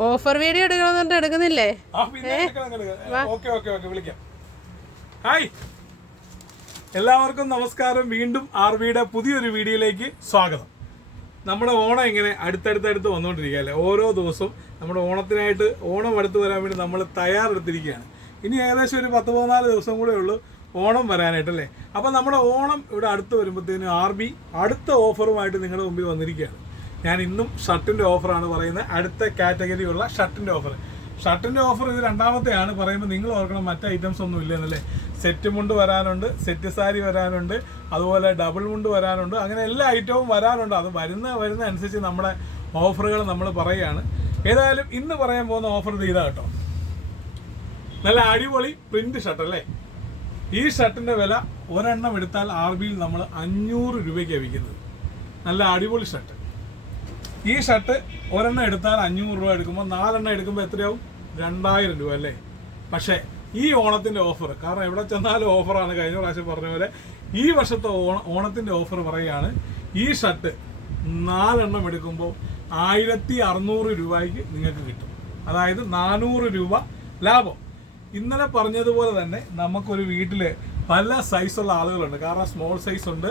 Offer video എടുക്കണമെന്നുണ്ട്, എടുക്കുന്നില്ലേ? വിളിക്കാം. Hi എല്ലാവർക്കും നമസ്കാരം. വീണ്ടും ആർവിയുടെ പുതിയൊരു വീഡിയോയിലേക്ക് സ്വാഗതം. നമ്മുടെ ഓണം ഇങ്ങനെ അടുത്തടുത്ത് വന്നുകൊണ്ടിരിക്കുകയല്ലേ. ഓരോ ദിവസവും നമ്മുടെ ഓണത്തിനായിട്ട് ഓണം അടുത്ത് വരാൻ വേണ്ടി നമ്മൾ തയ്യാറെടുത്തിരിക്കുകയാണ്. ഇനി ഏകദേശം ഒരു 10-14 ദിവസം കൂടെ ഉള്ളൂ ഓണം വരാനായിട്ടല്ലേ. അപ്പോൾ നമ്മുടെ ഓണം ഇവിടെ അടുത്ത് വരുമ്പോഴത്തേനും ആർബി അടുത്ത ഓഫറുമായിട്ട് നിങ്ങളുടെ മുമ്പിൽ വന്നിരിക്കുകയാണ്. ഞാൻ ഇന്നും ഷർട്ടിൻ്റെ ഓഫറാണ് പറയുന്നത്. അടുത്ത കാറ്റഗറിയുള്ള ഷർട്ടിൻ്റെ ഓഫർ ഇത് രണ്ടാമത്തെയാണ് പറയുമ്പോൾ നിങ്ങൾ ഓർക്കണം മറ്റ് ഐറ്റംസ് ഒന്നും ഇല്ലെന്നല്ലേ. സെറ്റ് മുണ്ട് വരാനുണ്ട്, സെറ്റ് സാരി വരാനുണ്ട്, അതുപോലെ ഡബിൾ മുണ്ട് വരാനുണ്ട്, അങ്ങനെ എല്ലാ ഐറ്റവും വരാനുണ്ട്. അത് വരുന്ന അനുസരിച്ച് നമ്മുടെ ഓഫറുകൾ നമ്മൾ പറയുകയാണ്. ഏതായാലും ഇന്ന് പറയാൻ പോകുന്ന ഓഫർ ഇതാ കേട്ടോ. നല്ല അടിപൊളി പ്രിന്റ് ഷർട്ട് അല്ലേ. ഈ ഷർട്ടിൻ്റെ വില ഒരെണ്ണം എടുത്താൽ ആർബിയിൽ നമ്മൾ 500 രൂപയ്ക്കാണ് വിൽക്കുന്നത്. നല്ല അടിപൊളി ഷർട്ട്. ഈ ഷർട്ട് ഒരെണ്ണം എടുത്താൽ 500 രൂപ എടുക്കുമ്പോൾ 4 എണ്ണം എടുക്കുമ്പോൾ എത്രയാവും? 2000 രൂപ അല്ലേ. പക്ഷേ ഈ ഓണത്തിൻ്റെ ഓഫർ, കാരണം എവിടെ ചെന്നാലും ഓഫറാണ്. കഴിഞ്ഞ പ്രാവശ്യം പറഞ്ഞ പോലെ ഈ വർഷത്തെ ഓണത്തിൻ്റെ ഓഫർ പറയുകയാണ്. ഈ ഷർട്ട് 4 എണ്ണം എടുക്കുമ്പോൾ 1600 രൂപയ്ക്ക് നിങ്ങൾക്ക് കിട്ടും. അതായത് 400 രൂപ ലാഭം. ഇന്നലെ പറഞ്ഞതുപോലെ തന്നെ നമുക്കൊരു വീട്ടിൽ പല സൈസുള്ള ആളുകളുണ്ട്. കാരണം സ്മോൾ സൈസ് ഉണ്ട്,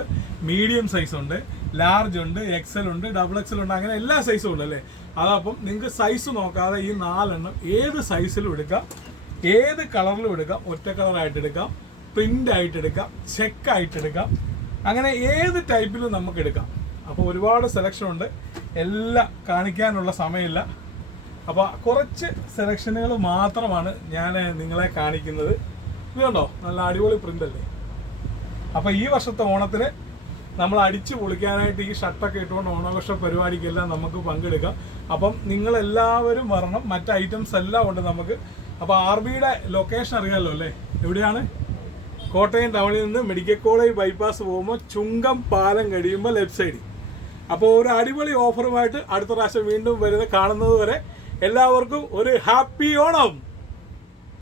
മീഡിയം സൈസ് ഉണ്ട്, ലാർജ് ഉണ്ട്, എക്സൽ ഉണ്ട്, ഡബിൾ എക്സൽ ഉണ്ട്, അങ്ങനെ എല്ലാ സൈസും ഉണ്ട് അല്ലേ. അതപ്പം നിങ്ങൾക്ക് സൈസ് നോക്കാതെ ഈ 4 എണ്ണം ഏത് സൈസിലും എടുക്കാം, ഏത് കളറിലും എടുക്കാം, ഒറ്റ കളറായിട്ട് എടുക്കാം, പ്രിൻ്റ് ആയിട്ട് എടുക്കാം, ചെക്കായിട്ട് എടുക്കാം, അങ്ങനെ ഏത് ടൈപ്പിലും നമുക്ക് എടുക്കാം. അപ്പോൾ ഒരുപാട് സെലക്ഷൻ ഉണ്ട്. എല്ലാം കാണിക്കാനുള്ള സമയമില്ല. അപ്പോൾ കുറച്ച് സെലക്ഷനുകൾ മാത്രമാണ് ഞാൻ നിങ്ങളെ കാണിക്കുന്നത്. ഇത് കണ്ടോ, നല്ല അടിപൊളി പ്രിൻ്റ് അല്ലേ. അപ്പോൾ ഈ വർഷത്തെ ഓണത്തിന് നമ്മൾ അടിച്ചു പൊളിക്കാനായിട്ട് ഈ ഷർട്ടൊക്കെ ഇട്ടുകൊണ്ട് ഓണാഘോഷ പരിപാടിക്കെല്ലാം നമുക്ക് പങ്കെടുക്കാം. അപ്പം നിങ്ങളെല്ലാവരും വരണം. മറ്റ് ഐറ്റംസ് എല്ലാം ഉണ്ട് നമുക്ക്. അപ്പോൾ ആർബിയുടെ ലൊക്കേഷൻ അറിയാമല്ലോ അല്ലേ. എവിടെയാണ്? കോട്ടയം ടൗണിൽ നിന്ന് മെഡിക്കൽ കോളേജ് ബൈപ്പാസ് പോകുമ്പോൾ ചുങ്കം പാലം കഴിയുമ്പോൾ ലെഫ്റ്റ് സൈഡിൽ. അപ്പോൾ ഒരു അടിപൊളി ഓഫറുമായിട്ട് അടുത്ത പ്രാവശ്യം വീണ്ടും കാണുന്നത് വരെ എല്ലാവർക്കും ഒരു ഹാപ്പി ഓണം.